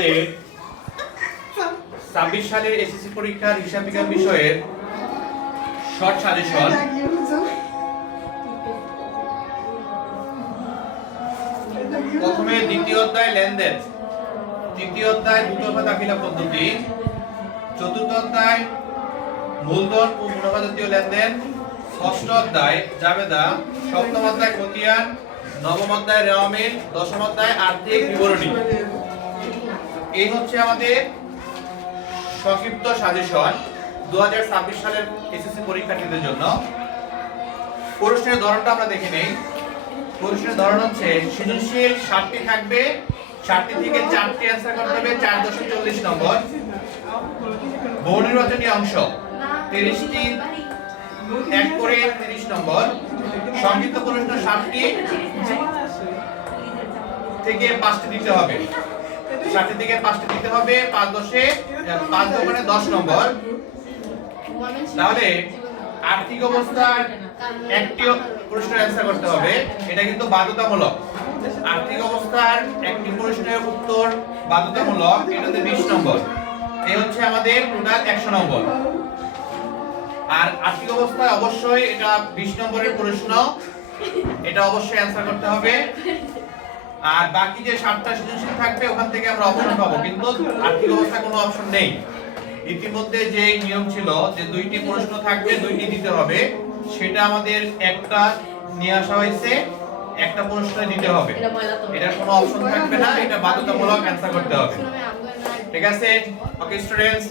আমাদের 26 সালের এসএসসি পরীক্ষার হিসাব বিজ্ঞান বিষয়ের শর্ট সাজেশন। প্রথমে দ্বিতীয় অধ্যায় লেনদেন, তৃতীয় অধ্যায় দ্রুততা দাখিলা পদ্ধতি, চতুর্থ অধ্যায় মূলধন ও মুনাফা জাতীয় লেনদেন, ষষ্ঠ অধ্যায় জাবেদা, সপ্তম অধ্যায় খতিয়ান, নবম অধ্যায় রেওয়ামিল, দশম অধ্যায় আর্থিক বিবরণী। এই হচ্ছে আমাদের সংক্ষিপ্ত সাজেশন 2026 সালের এসএসসি পরীক্ষার্থীদের জন্য। প্রশ্নের ধরনটা আমরা দেখে নেই। প্রশ্নের ধরন হচ্ছে সৃজনশীল 60টি থাকবে, 60টি থেকে 4টি অ্যানসার করতে হবে, 4.40 নম্বর। বহু নির্বাচনী অংশ 30টি, 1 করে 30 নম্বর। সংক্ষিপ্ত প্রশ্ন 60টি থেকে 5টি দিতে হবে, 60টি থেকে 5টি দিতে হবে, 5 দোকানে 10 নম্বর। তাহলে আর্থিক অবস্থার একটি প্রশ্নের অ্যানসার করতে হবে, এটা কিন্তু বাধ্যতামূলক। আর্থিক অবস্থার একটি প্রশ্নের উত্তর বাধ্যতামূলক, এটাতে 20 নম্বর। এই হচ্ছে আমাদের টোটাল 100 নম্বর। আর আর্থিক অবস্থায় অবশ্যই এটা 20 নম্বরের প্রশ্ন, এটা অবশ্যই অ্যানসার করতে হবে। আর বাকি যে 7টা সৃজনশীল থাকবে ওখান থেকে আমরা অপশন পাবো, কিন্তু আর্থিক অবস্থায় কোনো অপশন নেই। ইতিমধ্যে যে নিয়ম ছিল যে 2টি প্রশ্ন থাকবে, 2টি দিতে হবে, সেটা আমাদের একটা নিয়ে আসা হয়েছে, একটা প্রশ্ন দিতে হবে। এটার কোনো অপশন থাকবে না, এটা বাধ্যতামূলক অ্যানসার করতে হবে। ঠিক আছে? Okay students,